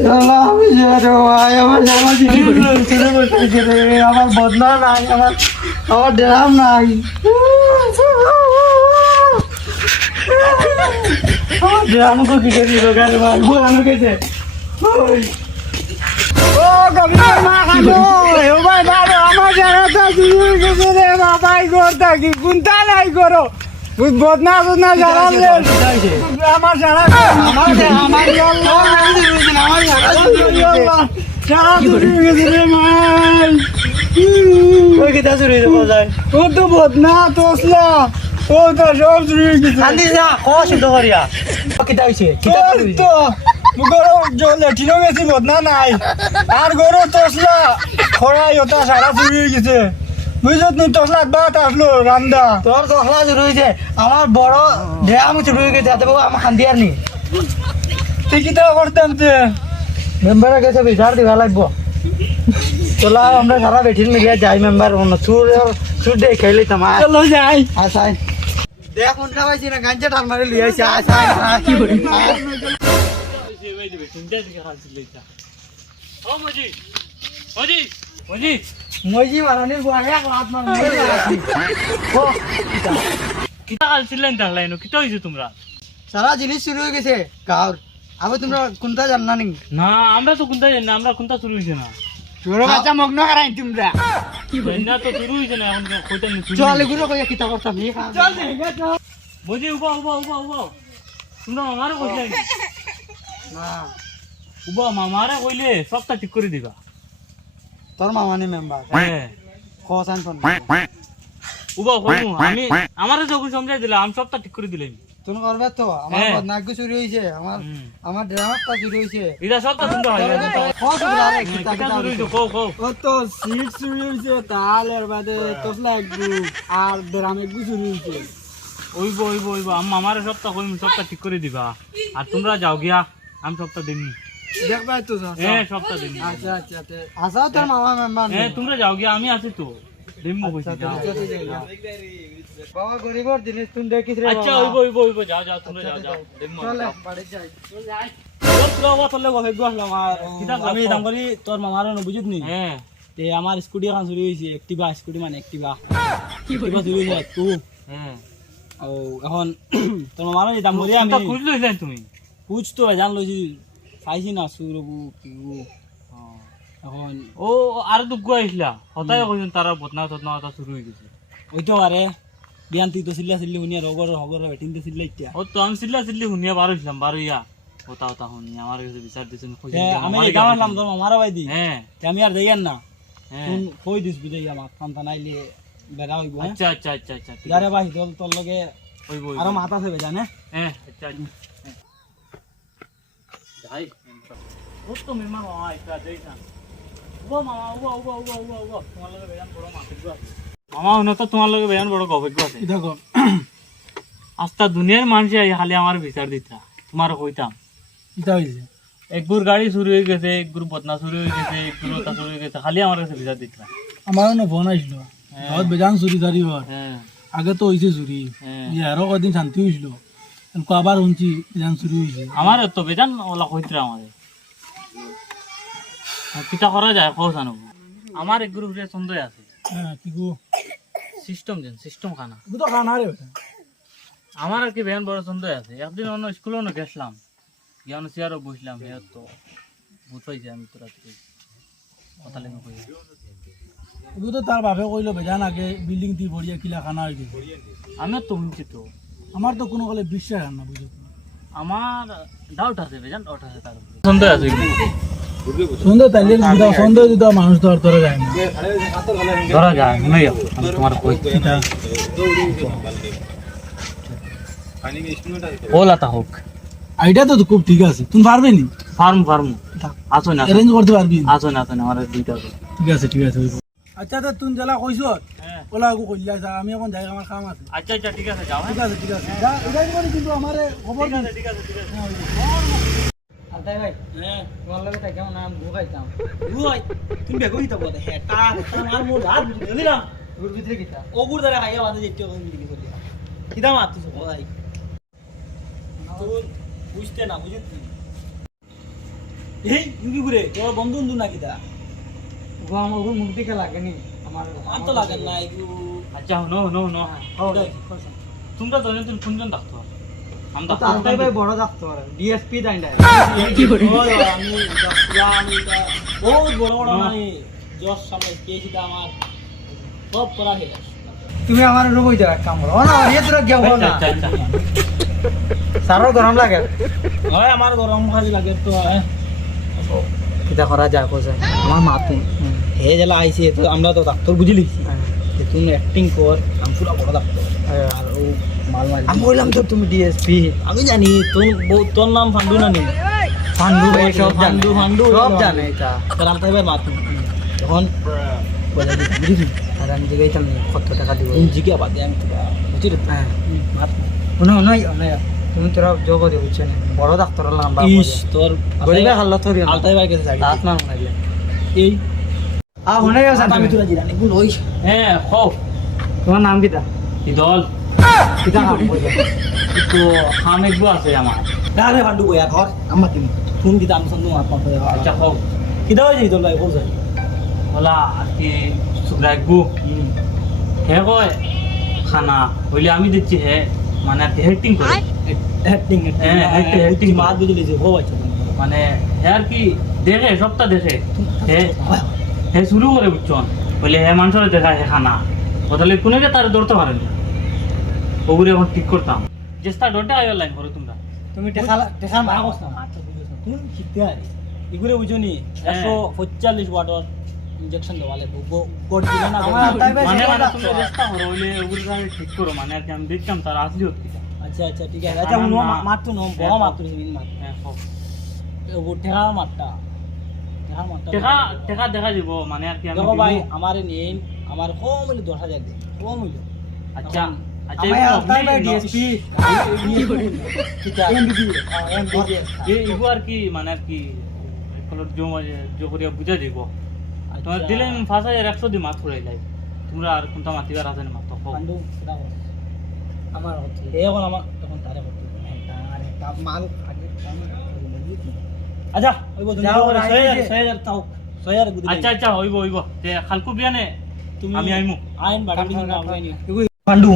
আমি জানো ভাই আমার জানা আমার বদনা নাই আমার ড্রাম নাই আমার ড্রাম তো কি করি গাড়ি মারবো কেছে ও কবির মা খানো ও ভাই বাবা আমার জানাটা দিয়ে গেছে রে বাবাই করতা কি কোনটা নাই করো বদনা বদনা জানালে আমার জানা আমার আমার আমার জানা গেছে রে মাই ওই কি দাসুরি যায় ও তো বদনা তোসলা ও তো সব চুরি গেছে আন্দি যা কষ্ট করিয়া কিটা হইছে কিটা তো গরো জলে ঠিনো গেছি বদনা নাই আর গরো তোসলা খড়াই ওটা সারা চুরি গেছে বুঝত নি তোসলা বাত আসলো রান্দা তোর তোসলা চুরি হইছে আমার বড় ড্রাম চুরি হয়ে গেছে বাবু আমার খান্দিয়ার নি তুই কিটা করতাম তে মেম্বারে গেছে বিচার দিবা লাগবো চলো আমরা সারা বেঠিন মিলিয়ে যাই মেম্বার সুর দিয়ে খেলি তোমার চলো যাই আসাই দেখ কোনটা পাইছি না গাঞ্জা টান মারি লিয়ে আইছে আসাই কি করি মজি মারানি গোয়া এক লাত মার ও কিটা আলছিলেন তাহলে কিটা হইছে তোমরা সারা জিনিস শুরু হয়ে গেছে গাঁর আবে তোমরা কোনটা জানা নি না আমরা তো কোনটা জানি না আমরা কোনটা শুরু হইছে না তোর বাচ্চা মগ্ন করাই তোমরা কি না তো শুরু হইছে না এখন কইতা নি চল গুলো কইয়া কিটা করতাম চল চল মজি উবা তোমরা আমারে কইলে না উবা মামারে কইলে সবটা ঠিক করে দিবা তোর মামানি মেম্বার হ্যাঁ কোসান ফোন উবা কইমু আমি আমারে যখন সমঝাই দিলা আমি সবটা ঠিক করে দিলাম তুমি করবে তো আমার বদনাগ্য চুরি হইছে আমার ড্রামাটা চুরি হইছে এটা সবটা তোমরা হয় কত আরে কিটা কিটা শুরু হইছে কও ও তো সিট চুরি হইছে তালের বাদে তোসলা একটু আর ড্রাম একটু চুরি হইছে ওইব আমারে সবটা কইমু সবটা ঠিক করে দিবা আর তোমরা যাও গিয়া আমি সবটা দিমনি দেখবাই তো হ্যাঁ সবটা দিমনি আচ্ছা আসাও তোর মামা মেম্বার হ্যাঁ তোমরা যাও গিয়া আমি আছি তো দিমু কইছি যাও বাবা গরিবর জিনিস তুমি দেখিস রে আচ্ছা ওইব যাও তোমরা যাও দিমু চলে বাড়ি যাই আমি দাম করি তোর মামার বুঝিত নি হ্যাঁ তে আমার স্কুটি এখন চুরি হয়েছে একটিভা স্কুটি মানে একটিভা চুরি হয়েছে তু হ্যাঁ ও এখন তোর মামার দাম করি আমি খুঁজ লইছেন তুমি বুঝ তো জান লইছি চাইছি না সুরবু কি এখন ও আর দুঃখ আইছিলা হতাই কইছেন তারা বদনা তা শুরু হই গেছে ওই তো আরে বিয়ান তুই তো চিল্লা চিল্লি শুনিয়া হগর বেটিন তো চিল্লা ইত্যা ও তো আমি চিল্লা শুনিয়া বারোইছিলাম বারোইয়া হতা শুনি আমার কাছে বিচার দিছেন আমি এটা মানলাম তোর মামার ভাই দি হ্যাঁ আমি আর দেইয়ান না হ্যাঁ তুই কই দিস বুঝাই আমার সন্তান আইলে বেড়া হইব আচ্ছা যারে ভাই তোর লগে ওইব আরো মাথা থাকবে জানে হ্যাঁ আচ্ছা যাই ও তো মেমা মামা এটা দেইছা ও মামা ও তোমার লগে বেয়ান বড় মাথিক আছে মামা উনি তো তোমার লগে বেয়ান বড় গবেগ আছে দেখো আস্তা দুনিয়ার মানুষ খালি আমার বিচার দিতা তোমার কইতাম এটা হইছে একগুর গাড়ি চুরি হয়ে গেছে একগুর বদনা চুরি হয়ে গেছে একগুর ওটা চুরি হয়ে গেছে খালি আমার কাছে বিচার দিতা আমারও না ফোন আসলো বহুত বেজান চুরি চারি হয় হ্যাঁ আগে তো হয়েছে চুরি আরো কদিন শান্তি হয়েছিল আবার শুনছি বেজান চুরি হয়েছে আমার তো বেজান ওলা কইতরা আমাদের কিতা করা যায় কও জানো আমার এক গ্রুপে সন্দেহ আছে হ্যাঁ কি গো সিস্টেম খানা তো খানা রে আমার আর কি বেন বড় সন্দেহ আছে একদিন অন্য স্কুলেও না গেছিলাম গিয়ে চেয়ারও বসলাম হে তো ভূত হয়েছে আমি তো রাত্রে কথা লেগে কই তো তার বাপে কইলো বেজান আগে বিল্ডিং টি ভরিয়া কিলা খানা হয়ে গেছে আমি তো শুনছি তো আমার তো কোনো কলে বিশ্বাস হয় না বুঝো আমার ডাউট আছে বেজান ডাউট আছে তার সন্দেহ আছে সন্দেহ তাইলে সন্দেহ দিতে মানুষ তো আর ধরা যায় না ধরা যায় নাই আমি তোমার কই ওলা তা হোক আইডিয়া তো খুব ঠিক আছে তুমি পারবে নি ফার্ম আসো না অ্যারেঞ্জ করতে পারবি আসো না আমার দুইটা ঠিক আছে আচ্ছা তো তুমি জেলা কইছো হ্যাঁ ওলা আগু কইলা আমি এখন যাই আমার কাম আছে আচ্ছা ঠিক আছে যাও ঠিক আছে যা এটাই করে কিন্তু আমারে খবর দিন ঠিক আছে আলতাই ভাই হ্যাঁ তোমার লগে তাই কেমন নাম ঘুগাইতাম ওই তুমি বেগো দিতে বলে হেটা আমার মোর হাত বুঝলি না গুড় ভিতরে কিটা ওগুর দ্বারা খাইয়া বাদে যেতে কোন দিকে করি কিদা মারতিস ভাই তুই বুঝতে না বুঝতি এই কি করে তোর বন্ধু বন্ধু নাকি দা ও আমার মুখ দিকে লাগেনি আমার আর তো লাগে না একটু আচ্ছা নো নো নো তোমরা দৈনন্দিন কোনজন ডাক্তার আমি তো আলতাই ভাই বড় ডাক্তার ডিএসপি দাইন্ডা কি করে আমি বহুত বড় বড় মানে জজ সামনে কেসিটা আমার সব করা হয়ে গেছে তুমি আমার রুবই যাও এক কাম করো না এ তোরা গেও না সারো গরম লাগে হয় আমার গরম খালি লাগে তো কিটা করা যায় কোজা আমার মাতু হে জেলা আইছে তো আমরা তো ডাক্তার বুঝি লিখছি তুই অ্যাক্টিং কর আমি পুরো বড় ডাক্তার আর ও মাল মারি আমি বললাম তো তুমি ডিএসপি আমি জানি তোর নাম ফান্ডু না নি ফান্ডু ভাই সব ফান্ডু ফান্ডু সব জানে এটা তোর আমি তাই মাতু তখন বলে বুঝি আর আমি জিগাইতাম কত টাকা দিব তুমি জিজ্ঞা বাদ আমি তো বুঝি রে হ্যাঁ মাত নয় তুমি তোরা যোগ দিয়ে বুঝছে না বড় ডাক্তার লম্বা ইস তোর গরিবে হাল্লা তোর আলতাই ভাই কাছে যাই রাত না মনে এই মনে গেছে আমি তোরা জিরানি ভুল হইস হ্যাঁ খাও তোমার নাম কিটা ইদল কিটা নাম বলছো তো খাম একটু আছে আমার দাঁড়ে ফান্ডু কই আর আমার তুমি ফোন দিতে আমি সন্দেহ মাত মাত আচ্ছা খাও কি দাও যাই তোর ভাই কোন যাই বলা আর কি রাখবো হে কয় খানা হইলে আমি দিচ্ছি হে মানে আর কি হেটিং করে হেটিং হ্যাঁ, acting মাত বুঝলি যে ও আচ্ছা মানে হে আর কি দেখে সবটা দেখে হে হে শুরু করে বুঝছন বলে হে মানুষের দেখা হে খানা বদলে কোনে তার ধরতে পারেন না ওগুলো এখন ঠিক করতাম চেষ্টা ডরটা আইবার লাইন করো তোমরা তুমি টেকা মা কস না মাত বুঝছ না তুই শিখতে আরে এগুলো বুঝো নি 145 ওয়াটার ইনজেকশন দেওয়া লাগবে গোট দিলে না আমার আলতাই ভাই মানে সেটা মানে ডাক্তার। তুমি চেষ্টা করো হইলে ওগুলো আমি ঠিক করো মানে আর কি আমি দেখতাম তার আসলি হচ্ছে আচ্ছা আচ্ছা ঠিক আছে আচ্ছা উনো মাত তো নো বড় মাত তো নিন মাত হ্যাঁ খাও ও ঠেকা মাতটা ঠেকা মাতটা টেকা টেকা দেখা দিব মানে আর কি আমি দেখো ভাই দিব। আমার নিন আমার কম হইলে 10,000 দে কম হইলে আচ্ছা আচ্ছা আমার আলতাই ভাই ডিএসপি এমবিবি এগো আর কি মানে আর কি কলর জো করিয়া বুঝা দিব তোমার দিলে আমি 5100 দি মাত ফুরাই যাই তোমরা আর কোনটা মাতিবার আছে না মাত খাও পান্ডু দাও আমার হচ্ছে এখন আমার তখন তারে করতে আরে কাপ মাল আগে আচ্ছা ওই বল যাও, তুমি রাইতে যে। 6000 তাও 6000 গুদি আচ্ছা আচ্ছা হইব হইব তে খালকু বিয়ানে তুমি আমি আইমু আইন বাড়ি দিন নাম হয়নি পান্ডু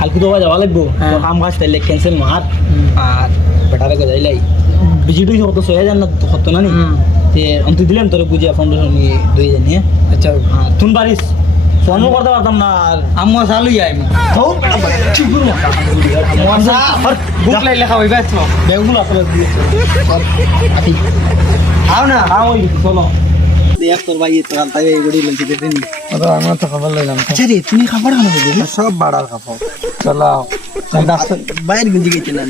হালকু তো যাওয়া লাগবো হ্যাঁ। কাম কাজ তাইলে ক্যান্সেল মার আর বেটারে গো যাইলাই বিজিটু কত 6000 না কত না নি তে অন্ত দিলাম তোরে বুঝিয়া ফাউন্ডেশন নি 2000 নিয়ে আচ্ছা তুন বারিস ফোনও করতে পারতাম না আর আম্মা চালু যাই বুক লাই লেখা হইবা তো বেগুলো আসলে আও না ওই চলো দেখ তোর ভাই তোর তাই এই গড়ি লঞ্চি দিতে নি আমরা তো খবর লইলাম আচ্ছা রে তুমি খাবার খানো দিদি সব বাড়ার খাবো চলাও ডাক্তার বাইরে গুজি গেছে না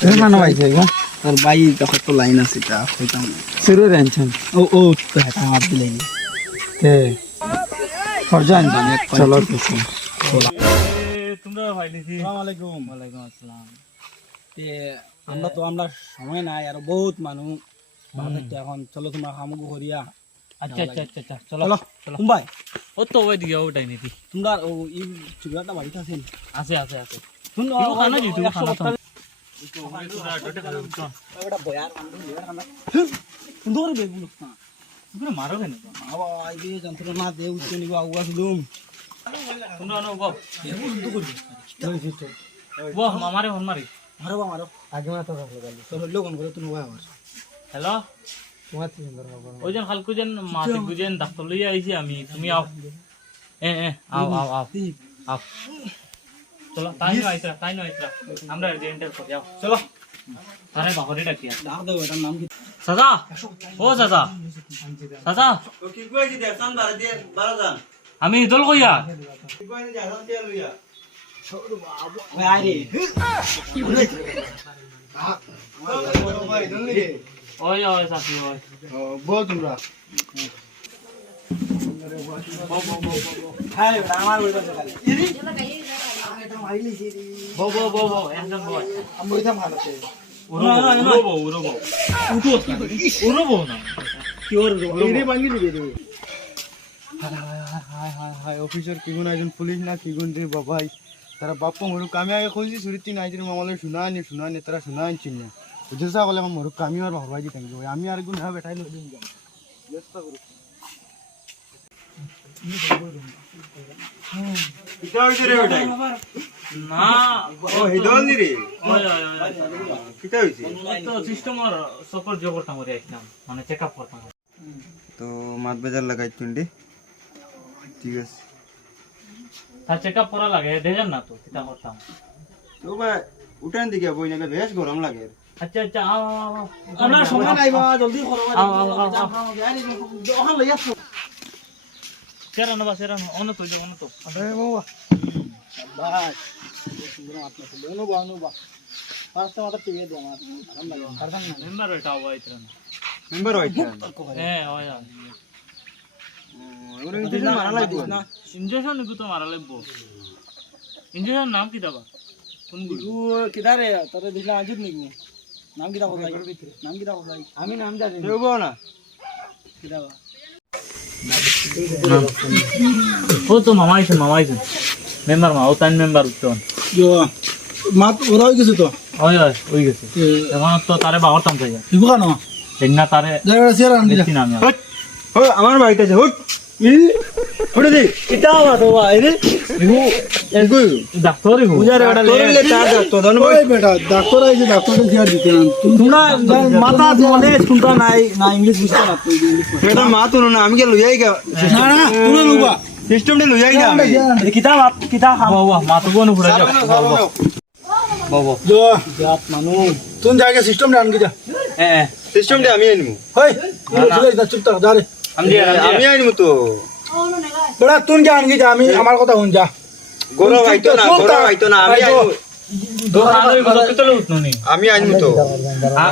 তুমি মানো ভাইছে গো তোর ভাই তখন তো লাইন আছে তা কইতাম শুরু রেনছেন ও তো হাতা মার দিলাই তে ফরজান চলো কিছু তোমরা ভাইলিছি আসসালামু আলাইকুম ওয়ালাইকুম আসসালাম তে আমরা সময় নাই আর বহুত মানুষ বাজারটা এখন চলো তোমরা খামুগু করিয়া আচ্ছা আচ্ছা আচ্ছা আচ্ছা চলো চলো চলো কুম্বাই ও তো ওই দিকে ওটাই নাকি তোমরা ও এই চুগড়াটা বাড়িতে আছেন আছে আছে আছে শুন ইগো খানা জি তুই খানা তো ওটা বয়ার সুন্দর বেগুলো না তোমরা মারো কেন আবার এই যে যন্ত্রণা দে উঠতে নিব আগুয়া দিলুম তোমরা নো গো বেগুলো তো করবি ও মামারে ফোন মারি মারো মারো আগে মাথা রাখলো গালি তো হলো কোন করে তুমি আবার হ্যালো তোমার কি সুন্দর খবর ওই জন খালকু যেন মাটি গুজেন ডাক্তার লইয়া আইছি আমি তুমি আও এ আও আও আও আও চলো তাই নো আইতরা আমরা এন্টার করি আও চলো আরে বাহরে ডাকিয়া ডাক দাও এটার নাম কি সাদা ও সাদা সাদা কি কইছি দেখছান বারে দিয়ে 12 জন আমি দল কইয়া কি কইছি দেখছান তে লইয়া ওই আরে কি বলে ভাই দললি ওই ওই সাথী ওই বল তোমরা হ্যাঁ আমার ওই কথা খালি এটা মারিলি সিরি বো একদম বো আমি ওইটা ভালোতে উড়বো উড়বো না কি ওর এরে ভাঙি দিবে রে হাই অফিসার কিগুন একজন পুলিশ না কিগুন রে বাবাই তারা বাপ্পা মরু কামে আগে কইছি সুরিতি নাইজের মামালে শুনানি তারা শুনানি চিনি বুঝেছা বলে আমার মরুক আমি আর ভাবাই দিতাম আমি আর গুণ হ্যাঁ বেটাই লই দিন চেষ্টা করুক কিটা হইছে রে বেটাই না ও হিদল নি রে ওই কিটা হইছে তো সিস্টেমের সফর যোগ করতাম রে একদম মানে চেকআপ করতাম তো মাত বাজার লাগাই তুই ঠিক আছে তার চেকআপ করা লাগে দেখেন না তো কিটা করতাম তো ভাই উঠান দিকে বই নাকি বেশ গরম লাগে আচ্ছা আচ্ছা আও আমরা সময় নাই বা জলদি করো ওখান লইয়া সেরানো বা সেরানো অন্য তো অন্য তো আরে বাবা বাস নো বা ফার্স্ট মাথা টিভি দে আমার আরাম লাগে কারখান না মেম্বার এটা হইছে না মেম্বার হইছে হ্যাঁ ওই ওরে ইনজেকশন মারা লাগবে না ইনজেকশন নিকু তো মারা লাগবো ইনজেকশন নাম কি দাবা কোন গুলো তু কিদারে তোরে দিলা আজিত নিগু নাম কিদা বলাই নাম কিদা বলাই আমি নাম জানি দেবো না কিদা বা ও তো মামা আইছে মেম্বার মা ও তাই মেম্বার উঠছন ইয়ো মাত ওরাই কিছু তো ওই গেছে এখন তো তারে বাহরতাম চাই ইবু কেন দেখ না তারে যারা সিয়ার আনবি দেখছি না আমি আর। ও আমার বাড়িতে আছে হুট উঠে দি কিটা মাত ওবা এরে এগু ডাক্তারই হো পূজারে ওটা তোর লে চার তো ধন বই ওই বেটা ডাক্তার আইছে ডাক্তারকে সিয়ার দিতে না তোমরা মাথা তোমাদের শুনতা নাই না ইংলিশ বুঝতে না তুই ইংলিশ এটা মা তো না আমি কে লইয়াই গা না না তুমি লুবা সিস্টেমটা লইয়াই না আমি কিতা কিতা বাবা বাবা মা তো কোন ঘুরে যাও বাবা जो जात मानू तुम जाके सिस्टम डाल के जा হ্যাঁ সিস্টেমটা আমি আইনমু होय चुप चुप तक जा रे আমি আইনমু তো बड़ा तुम जान के जा আমি আমার কথা শুন যা গরম আইতো না আমি আইনমু তো আলোই কত তো লউত নি আমি আইনমু তো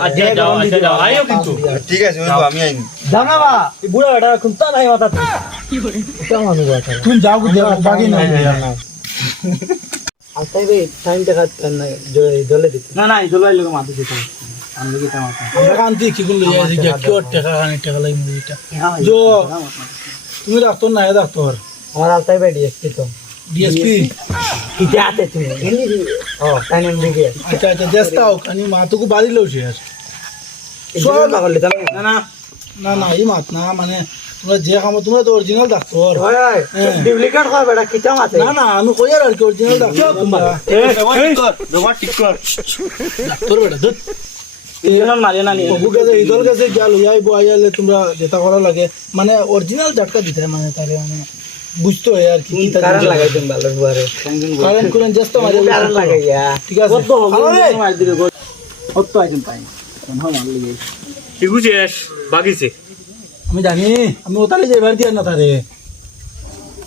আচ্ছা যাও আইও কিন্তু ঠিক আছে ওই আমি আইন जाना बा ये बुढ़ा बेटा कुंता नहीं होता क्या मानू बात तुम जाओ के बाकी नहीं आता है टाइम पे बात करना जो जले देते ना ना जले लोग मारते देते हम लोग क्या मारते আমরা কান্তি কি কোন লইয়া আছে কি কি টাকা খানি টাকা লাই মুইটা जो তুমি ডাক্তার না ডাক্তার আমার আলতাই ভাই ডিএসপি তো ডিএসপি কি যাতে তুমি ও টাইম দিকে আচ্ছা আচ্ছা চেষ্টা হোক আমি মাতুকু বাড়ি লউছি আর সব পাগল দিতাম না না না না এই মাত না মানে তোমরা যে কাম তোমরা তো অরিজিনাল ডাক্তার হয় হয় ডুপ্লিকেট কর বেটা কিতা মাতে না না আমি কই আর কি অরিজিনাল ডাক্তার তোমরা জবা ঠিক কর ডাক্তার বেটা দুধ ইনজেকশন মারে না নি বাবু কাছে ইদল কাছে গেল আইবো আইলে তোমরা যেটা করা লাগে মানে অরিজিনাল ঝটকা দিতে হয় মানে তারে মানে বুঝতে হয় আর কি কি কারণ লাগাই দেন ভালো বারে কারণ কোন জাস্ট মারে কারণ লাগাইয়া ঠিক আছে কত মার দিবে কত আইছেন পাই কোন মার লাগে কি বুঝিস বাগিছে আমি জানি আমি ওতালে যাইবার দিয়া না তারে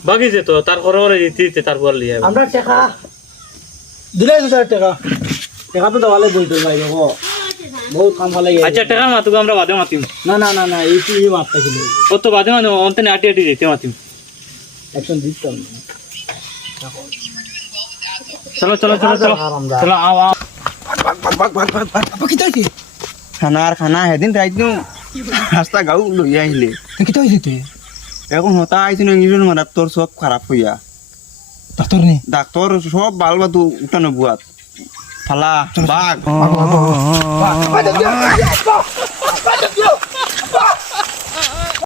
বাগিছে তো তার করে দিতে তারপর লিয়ে আমরা টাকা দিলাই তো টাকা টাকা তো দেওয়ালে বলতে ভাই গো বহুত কাম ভালো লাগে আচ্ছা টাকা মাতুক আমরা বাদে মাতিম না না না না এই কি মারতে গেলে কত বাদে মানে অন্তে আটি আটি যেতে মাতিম অ্যাকশন দিতাম চলো চলো চলো চলো চলো আও আও আপা কি তাই খানা হেদিন রাইত নু রাস্তা গাও লইয়া আহিলে কি তাই দিতে এখন হতা আইছিল ইঞ্জেকশন মারা তোর সব খারাপ হইয়া ডাক্তার নি ডাক্তার সব বাল বাতু উঠানো বুয়াত ফালা বাঘ